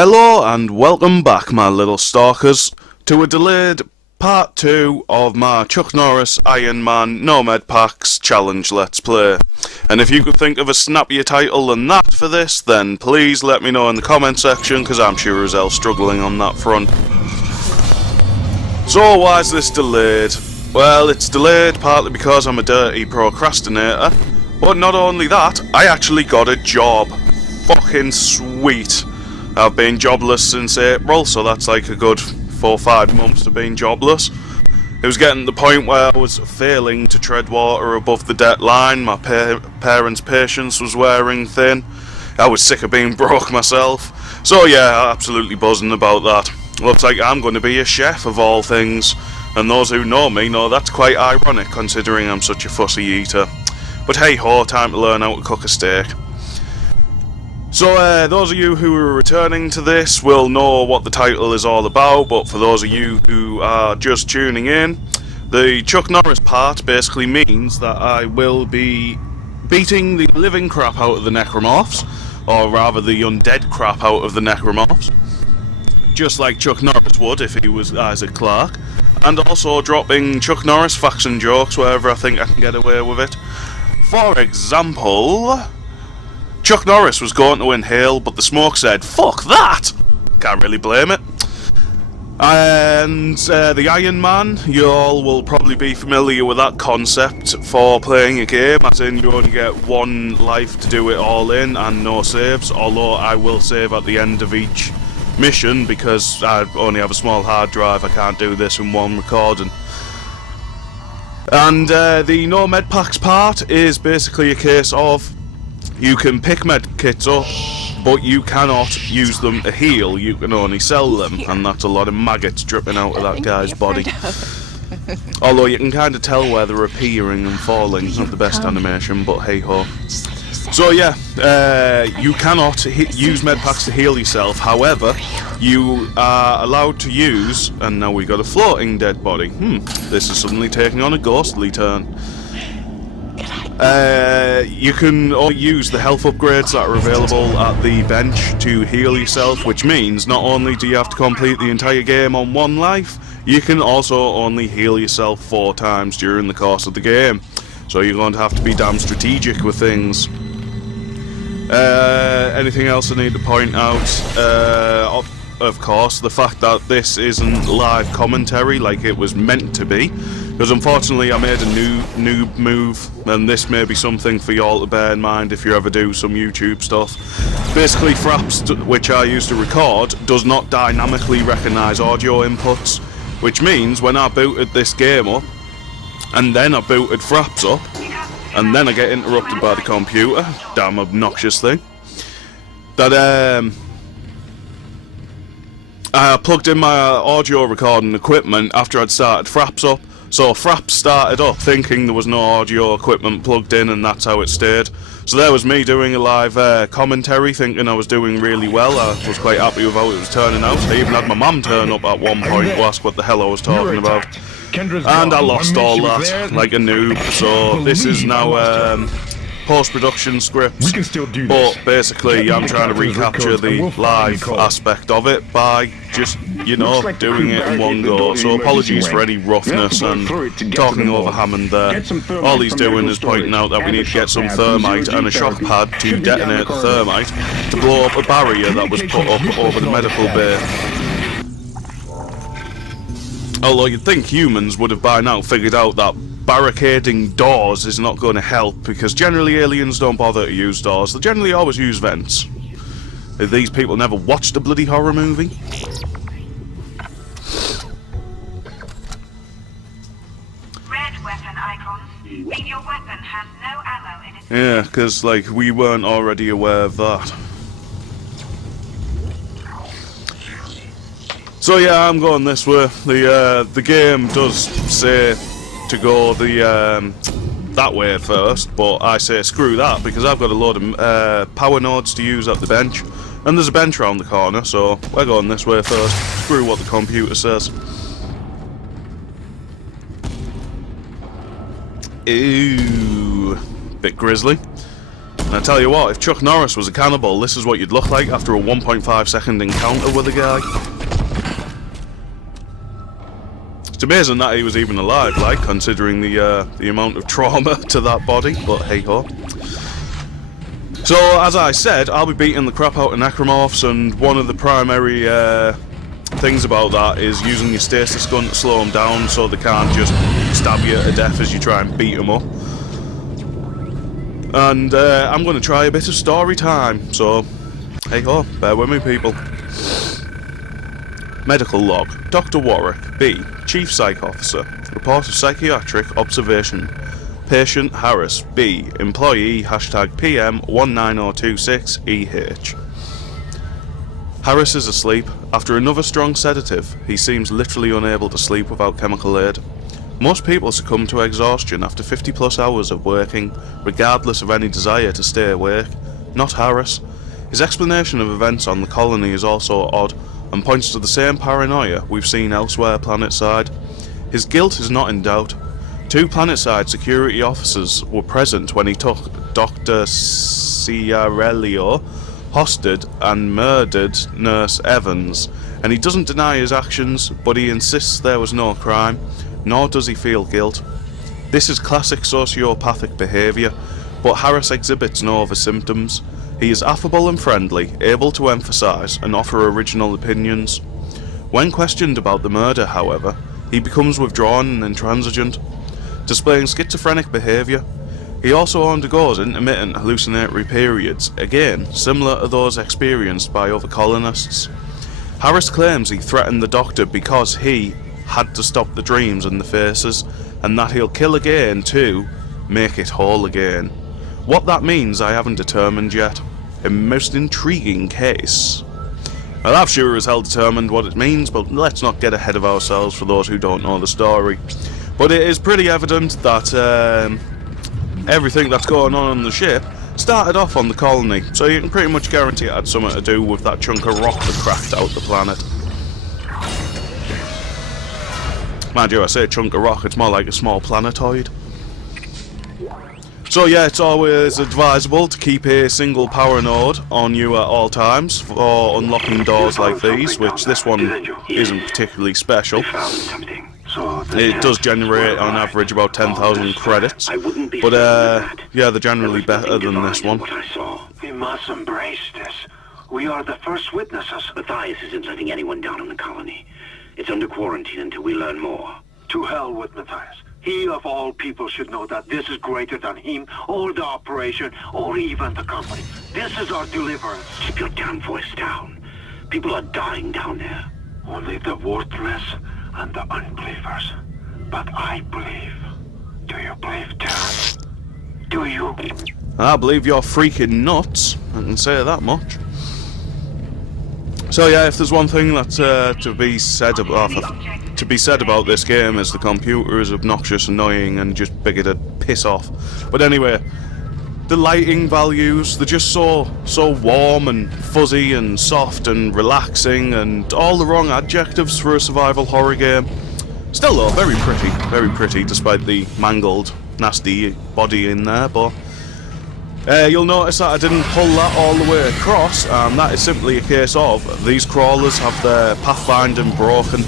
Hello and welcome back, my little stalkers, to a delayed part 2 of my Chuck Norris Ironman+No Medpacks challenge let's play. And if you could think of a snappier title than that for this, then please let me know in the comment section, because I'm sure as hell struggling on that front. So why is this delayed? Well, it's delayed partly because I'm a dirty procrastinator, but not only that, I actually got a job. Fucking sweet. I've been jobless since April, so that's like a good 4 or 5 months of being jobless. It was getting to the point where I was failing to tread water above the deadline. My parents' patience was wearing thin. I was sick of being broke myself. So yeah, absolutely buzzing about that. Looks like I'm going to be a chef of all things. And those who know me know that's quite ironic considering I'm such a fussy eater. But hey ho, time to learn how to cook a steak. So those of you who are returning to this will know what the title is all about, but for those of you who are just tuning in, the Chuck Norris part basically means that I will be beating the living crap out of the Necromorphs, or rather the undead crap out of the Necromorphs, just like Chuck Norris would if he was Isaac Clarke, and also dropping Chuck Norris facts and jokes wherever I think I can get away with it. For example, Chuck Norris was going to inhale, but the smoke said, "Fuck that!" Can't really blame it. And the Iron Man, you all will probably be familiar with that concept for playing a game, as in you only get one life to do it all in and no saves, although I will save at the end of each mission because I only have a small hard drive, I can't do this in one recording. And the No Medpacks part is basically a case of you can pick medkits up, but you cannot use them to heal, you can only sell them, and that's a lot of maggots dripping out of that guy's body. Although you can kind of tell where they're appearing and falling, it's not the best animation, but hey ho. So yeah, you cannot use medpacks to heal yourself, however, you are allowed to use, and now we got a floating dead body. This is suddenly taking on a ghostly turn. You can only use the health upgrades that are available at the bench to heal yourself, which means not only do you have to complete the entire game on 1 life, you can also only heal yourself 4 times during the course of the game. So you're going to have to be damn strategic with things. Anything else I need to point out? Of course, the fact that this isn't live commentary like it was meant to be. Because unfortunately I made a noob move, and this may be something for y'all to bear in mind if you ever do some YouTube stuff. Basically FRAPs, which I use to record, does not dynamically recognise audio inputs, which means when I booted this game up, and then I booted FRAPs up, and then I get interrupted by the computer, damn obnoxious thing, that I plugged in my audio recording equipment after I'd started FRAPs up. So FRAPs started up thinking there was no audio equipment plugged in, and that's how it stayed. So there was me doing a live commentary, thinking I was doing really well. I was quite happy with how it was turning out. I even had my mum turn up at one point to ask what the hell I was talking about. And I lost all that, like a noob. So this is now post-production scripts, but basically I'm trying to recapture the live aspect of it by just, you know, doing it in one go. So apologies for any roughness and talking over Hammond there. All he's doing is pointing out that we need to get some thermite and a shock pad to detonate the thermite to blow up a barrier that was put up over the medical bay. Although you'd think humans would have by now figured out that barricading doors is not going to help, because generally aliens don't bother to use doors, they generally always use vents. If these people never watched a bloody horror movie? Red weapon icon. Mean your weapon has no ammo in its... Yeah, because like we weren't already aware of that. So yeah, I'm going this way. The game does say to go the that way first, but I say screw that because I've got a load of power nodes to use at the bench, and there's a bench around the corner, so we're going this way first. Screw what the computer says. Ooh, bit grisly. And I tell you what, if Chuck Norris was a cannibal, this is what you'd look like after a 1.5 second encounter with a guy. It's amazing that he was even alive, like, considering the amount of trauma to that body, but hey-ho. So, as I said, I'll be beating the crap out of Necromorphs, and one of the primary things about that is using your stasis gun to slow them down so they can't just stab you to death as you try and beat them up. And I'm going to try a bit of story time, so hey-ho, bear with me, people. Medical log. Dr. Warwick, B, Chief Psych Officer. Report of psychiatric observation. Patient Harris, B, employee #PM 19026EH. Harris is asleep. After another strong sedative, he seems literally unable to sleep without chemical aid. Most people succumb to exhaustion after 50 plus hours of working, regardless of any desire to stay awake. Not Harris. His explanation of events on the colony is also odd, and points to the same paranoia we've seen elsewhere planetside. His guilt is not in doubt. 2 planetside security officers were present when he took Dr. Ciarello hostage and murdered Nurse Evans, and he doesn't deny his actions, but he insists there was no crime, nor does he feel guilt. This is classic sociopathic behaviour, but Harris exhibits no other symptoms. He is affable and friendly, able to emphasise and offer original opinions. When questioned about the murder, however, he becomes withdrawn and intransigent, displaying schizophrenic behaviour. He also undergoes intermittent hallucinatory periods, again similar to those experienced by other colonists. Harris claims he threatened the doctor because he had to stop the dreams and the faces, and that he'll kill again to make it whole again. What that means I haven't determined yet. A most intriguing case. Well, I've sure as hell determined what it means, but let's not get ahead of ourselves for those who don't know the story. But it is pretty evident that everything that's going on the ship started off on the colony, so you can pretty much guarantee it had something to do with that chunk of rock that cracked out the planet. Mind you, I say chunk of rock, it's more like a small planetoid. So yeah, it's always advisable to keep a single power node on you at all times for unlocking doors like these, which this one isn't particularly special. It does generate on average about 10,000 credits, but yeah, they're generally better than this one. We must embrace this. We are the first witnesses. Matthias isn't letting anyone down in the colony. It's under quarantine until we learn more. To hell with Matthias. He of all people should know that this is greater than him, or the operation, or even the company. This is our deliverance. Keep your damn voice down. People are dying down there. Only the worthless and the unbelievers. But I believe. Do you believe, Terrence? Do you? I believe you're freaking nuts. I can say that much. So yeah, if there's one thing that's to be said about this game is the computer is obnoxious, annoying, and just bigoted. Piss off. But anyway, the lighting values, they're just so warm and fuzzy and soft and relaxing and all the wrong adjectives for a survival horror game. Still though, very pretty despite the mangled, nasty body in there, but you'll notice that I didn't pull that all the way across, and that is simply a case of these crawlers have their pathfinding broken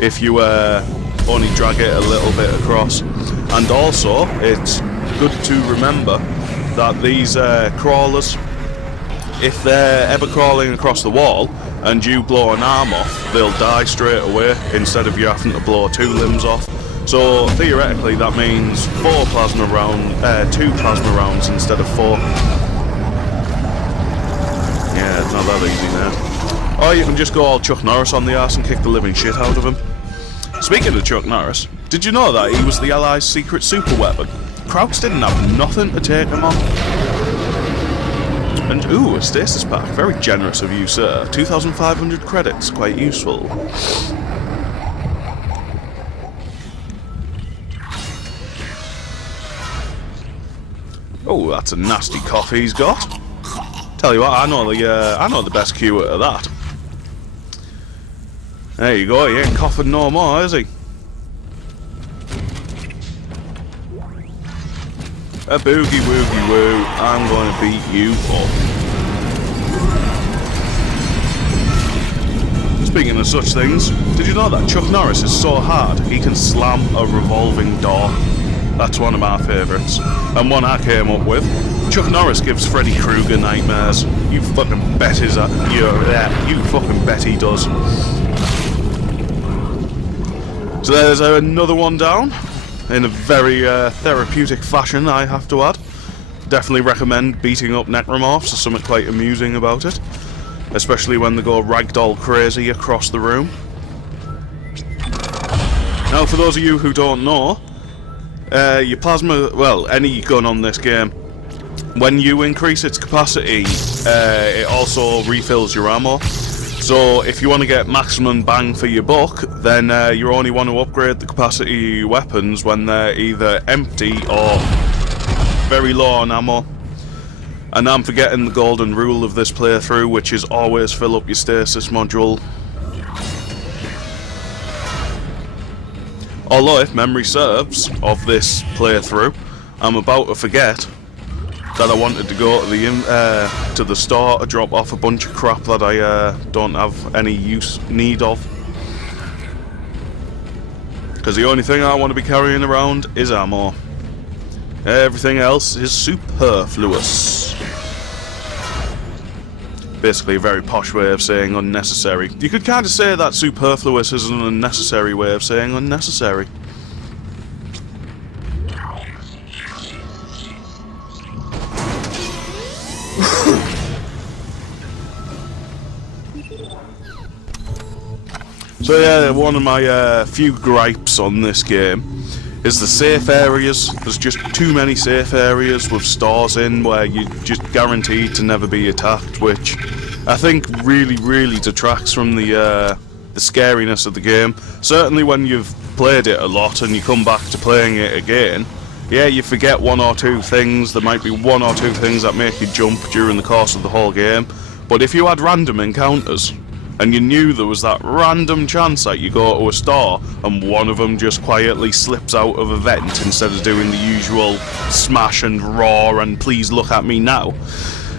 if you only drag it a little bit across. And also, it's good to remember that these crawlers, if they're ever crawling across the wall and you blow an arm off, they'll die straight away instead of you having to blow 2 limbs off. So theoretically that means 2 plasma rounds instead of 4. Yeah, it's not that easy now. Or you can just go all Chuck Norris on the arse and kick the living shit out of him. Speaking of Chuck Norris, did you know that he was the Allies' secret super weapon? Krauts didn't have nothing to take him on. And ooh, a stasis pack. Very generous of you, sir. 2,500 credits, quite useful. Oh, that's a nasty cough he's got. Tell you what, I know the best cure to that. There you go, he ain't coughing no more, is he? A boogie woogie woo. I'm going to beat you up. Speaking of such things, did you know that Chuck Norris is so hard he can slam a revolving door? That's one of my favourites, and one I came up with. Chuck Norris gives Freddy Krueger nightmares. You fucking bet is that? You fucking bet he does. So there's another one down, in a very therapeutic fashion, I have to add. Definitely recommend beating up Necromorphs. There's something quite amusing about it. Especially when they go ragdoll crazy across the room. Now, for those of you who don't know, your plasma, well, any gun on this game, when you increase its capacity, it also refills your ammo. So, if you want to get maximum bang for your buck, then you only want to upgrade the capacity of your weapons when they're either empty or very low on ammo. And I'm forgetting the golden rule of this playthrough, which is always fill up your stasis module. Although, if memory serves, of this playthrough, I'm about to forget that I wanted to go to the store to drop off a bunch of crap that I don't have any need of. Because the only thing I want to be carrying around is ammo. Everything else is superfluous. Basically a very posh way of saying unnecessary. You could kind of say that superfluous is an unnecessary way of saying unnecessary. So yeah, one of my few gripes on this game is the safe areas. There's just too many safe areas with stores in where you're just guaranteed to never be attacked, which I think really detracts from the scariness of the game. Certainly when you've played it a lot and you come back to playing it again, yeah, you forget one or two things. There might be one or two things that make you jump during the course of the whole game. But if you had random encounters, and you knew there was that random chance that you go to a store and one of them just quietly slips out of a vent instead of doing the usual smash and roar and please look at me now,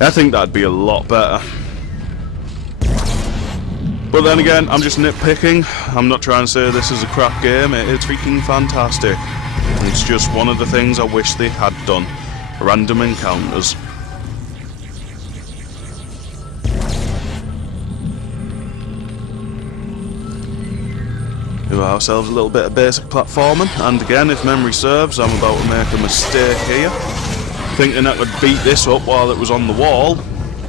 I think that'd be a lot better. But then again, I'm just nitpicking. I'm not trying to say this is a crap game. It's freaking fantastic. It's just one of the things I wish they had done. Random encounters. Do ourselves a little bit of basic platforming, and again, if memory serves, I'm about to make a mistake here, thinking I could beat this up while it was on the wall,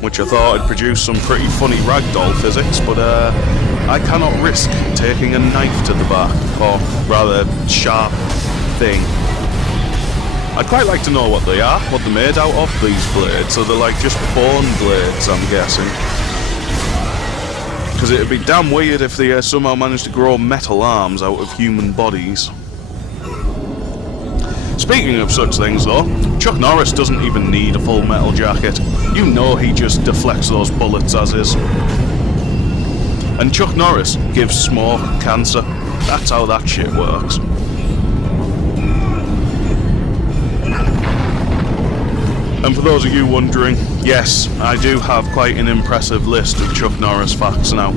which I thought would produce some pretty funny ragdoll physics, but I cannot risk taking a knife to the back, or rather, sharp thing. I'd quite like to know what they are, what they're made out of, these blades, so they're like just bone blades, I'm guessing. Because it would be damn weird if they somehow managed to grow metal arms out of human bodies. Speaking of such things though, Chuck Norris doesn't even need a full metal jacket. You know he just deflects those bullets as is. And Chuck Norris gives smoke cancer. That's how that shit works. And for those of you wondering, yes, I do have quite an impressive list of Chuck Norris facts now.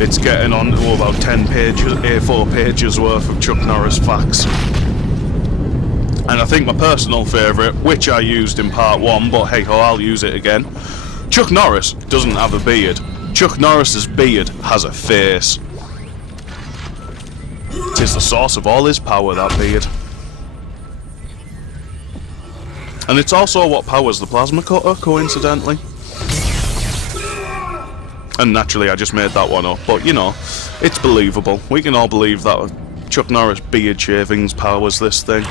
It's getting on to about 10 pages, A4 pages worth of Chuck Norris facts. And I think my personal favourite, which I used in part 1, but hey ho, I'll use it again. Chuck Norris doesn't have a beard. Chuck Norris's beard has a face. It is the source of all his power, that beard. And it's also what powers the plasma cutter, coincidentally. And naturally I just made that one up, but you know, it's believable. We can all believe that Chuck Norris beard shavings powers this thing.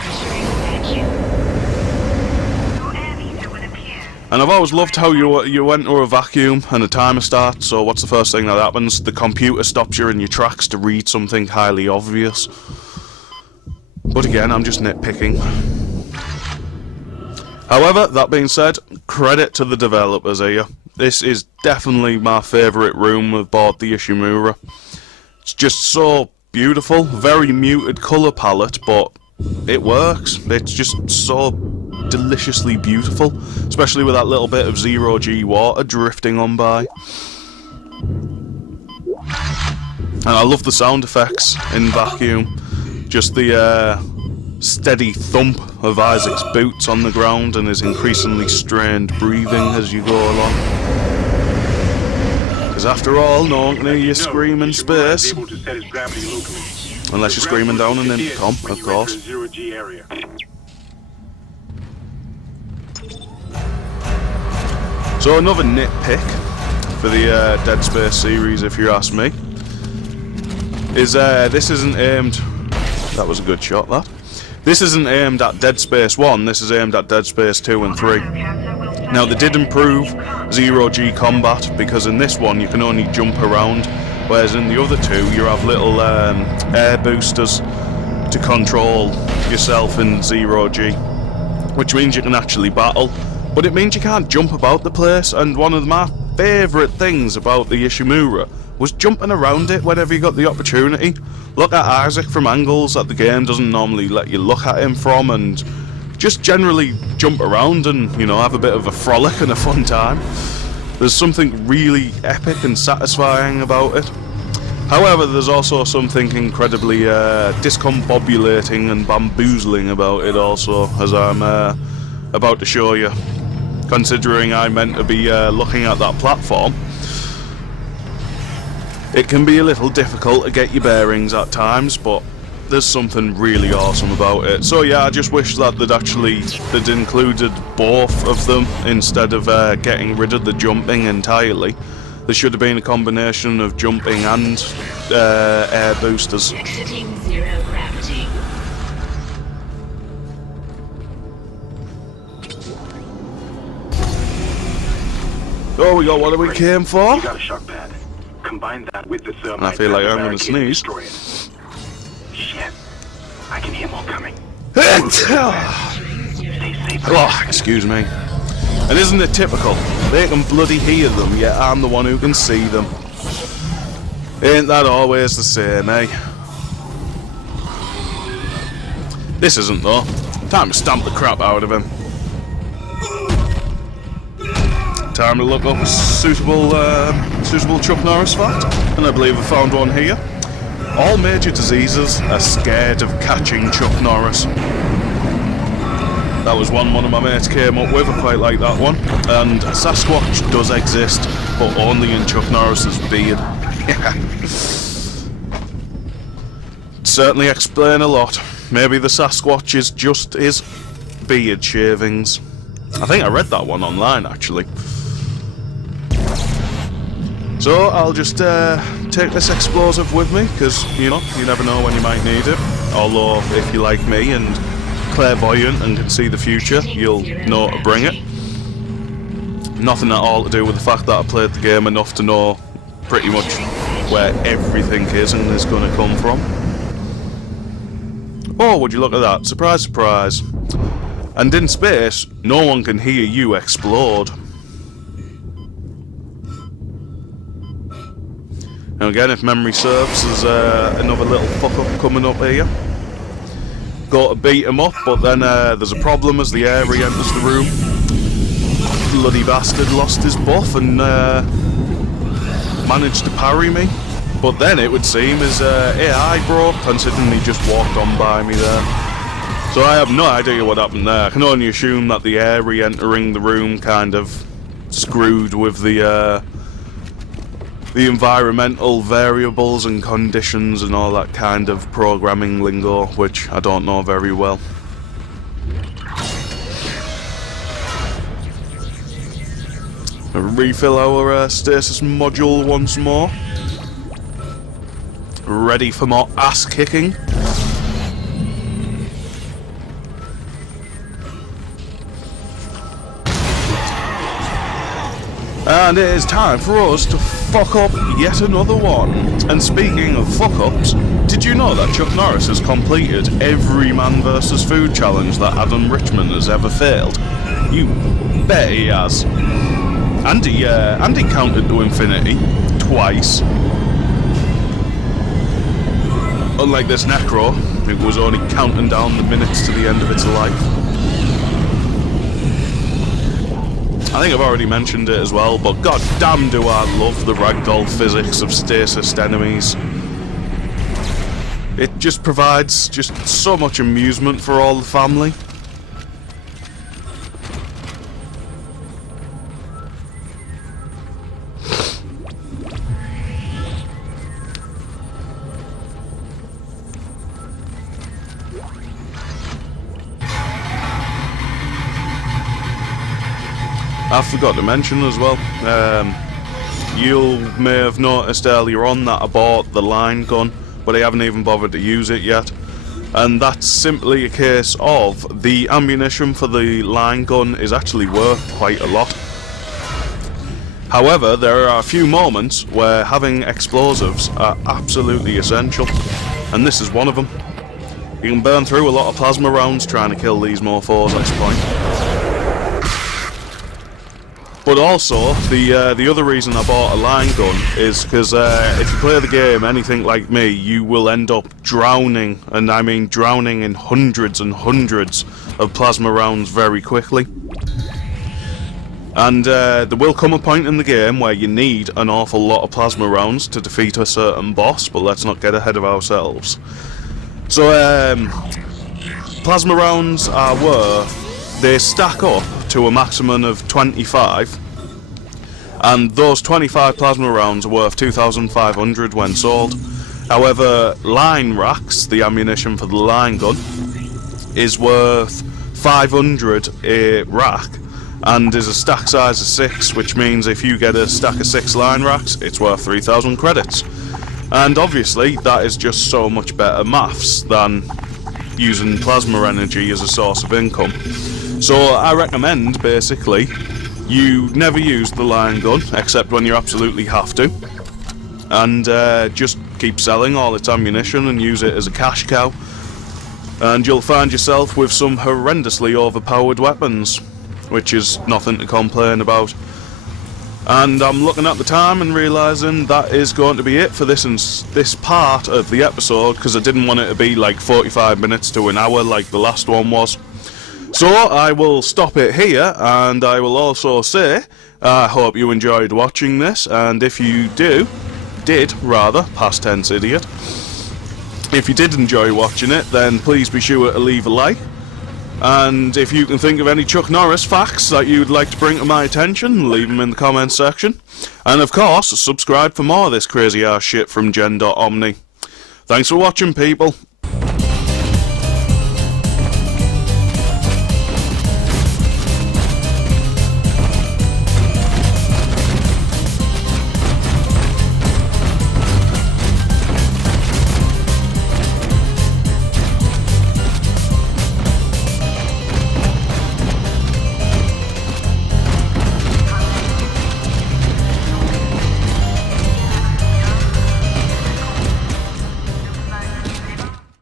And I've always loved how you enter a vacuum and a timer starts, so what's the first thing that happens? The computer stops you in your tracks to read something highly obvious. But again, I'm just nitpicking. However, that being said, credit to the developers here. This is definitely my favourite room aboard the Ishimura. It's just so beautiful, very muted colour palette, but it works. It's just so deliciously beautiful, especially with that little bit of zero-G water drifting on by. And I love the sound effects in Vacuum. Just the steady thump of Isaac's boots on the ground and his increasingly strained breathing as you go along. Because after all, no one can hear you scream in space. Unless you're screaming down an intercom, of course. So another nitpick for the Dead Space series, if you ask me, is this isn't aimed... That was a good shot, that. This isn't aimed at Dead Space 1, this is aimed at Dead Space 2 and 3. Now, they did improve zero-G combat, because in this one you can only jump around, whereas in the other two you have little air boosters to control yourself in zero-G, which means you can actually battle, but it means you can't jump about the place, and one of my favourite things about the Ishimura was jumping around it whenever you got the opportunity. Look at Isaac from angles that the game doesn't normally let you look at him from, and just generally jump around and, you know, have a bit of a frolic and a fun time. There's something really epic and satisfying about it. However, there's also something incredibly discombobulating and bamboozling about it also, as I'm about to show you. Considering I meant to be looking at that platform, it can be a little difficult to get your bearings at times, but there's something really awesome about it. So yeah, I just wish that they'd included both of them instead of getting rid of the jumping entirely. There should have been a combination of jumping and air boosters. Exiting zero gravity. Oh, we got what we came for. You got a shock pad. Combine that with the thermite. I feel like I'm gonna barricade and sneeze. destroy it. Shit. I can hear more coming. Stay safe. Oh, excuse me. And isn't it typical? They can bloody hear them, yet I'm the one who can see them. Ain't that always the same, eh? This isn't, though. Time to stamp the crap out of him. Time to look up a suitable Chuck Norris fact, and I believe I found one here. All major diseases are scared of catching Chuck Norris. That was one of my mates came up with. I quite like that one. And Sasquatch does exist, but only in Chuck Norris's beard. Certainly explain a lot. Maybe the Sasquatch is just his beard shavings. I think I read that one online, actually. So I'll just take this explosive with me, because, you know, you never know when you might need it. Although, if you're like me and clairvoyant and can see the future, you'll know to bring it. Nothing at all to do with the fact that I played the game enough to know pretty much where everything is and is going to come from. Oh, would you look at that? Surprise, surprise. And in space, no one can hear you explode. Now again, if memory serves, there's another little fuck-up coming up here. Go to beat him up, but then there's a problem as the air re-enters the room. Bloody bastard lost his buff and managed to parry me. But then it would seem his AI broke, considering he just walked on by me there. So I have no idea what happened there. I can only assume that the air re-entering the room kind of screwed with the environmental variables and conditions and all that kind of programming lingo, which I don't know very well. Refill our stasis module once more. Ready for more ass kicking. And it is time for us to fuck up yet another one. And speaking of fuck-ups, did you know that Chuck Norris has completed every Man vs. Food challenge that Adam Richman has ever failed? You bet he has. Andy counted to infinity twice. Unlike this Necro, who was only counting down the minutes to the end of its life. I think I've already mentioned it as well, but god damn do I love the ragdoll physics of stasis enemies. It just provides just so much amusement for all the family. I forgot to mention as well, you may have noticed earlier on that I bought the line gun, but I haven't even bothered to use it yet. And that's simply a case of the ammunition for the line gun is actually worth quite a lot. However, there are a few moments where having explosives are absolutely essential, and this is one of them. You can burn through a lot of plasma rounds trying to kill these morphos at this point. But also, the other reason I bought a line gun is because if you play the game anything like me, you will end up drowning, and I mean drowning in hundreds and hundreds of plasma rounds very quickly. And there will come a point in the game where you need an awful lot of plasma rounds to defeat a certain boss, but let's not get ahead of ourselves. So, plasma rounds are worth, they stack up to a maximum of 25, and those 25 plasma rounds are worth 2,500 when sold. However, line racks, the ammunition for the line gun, is worth 500 a rack, and is a stack size of 6, which means if you get a stack of 6 line racks, it's worth 3,000 credits. And obviously, that is just so much better maths than using plasma energy as a source of income. So I recommend, basically, you never use the line gun, except when you absolutely have to, and just keep selling all its ammunition and use it as a cash cow, and you'll find yourself with some horrendously overpowered weapons, which is nothing to complain about. And I'm looking at the time and realising that is going to be it for this part of the episode, because I didn't want it to be like 45 minutes to an hour like the last one was. So I will stop it here, and I will also say I hope you enjoyed watching this, and if you did, past tense idiot, if you did enjoy watching it, then please be sure to leave a like. And if you can think of any Chuck Norris facts that you'd like to bring to my attention, leave them in the comments section. And of course, subscribe for more of this crazy ass shit from Ohmni. Thanks for watching, people.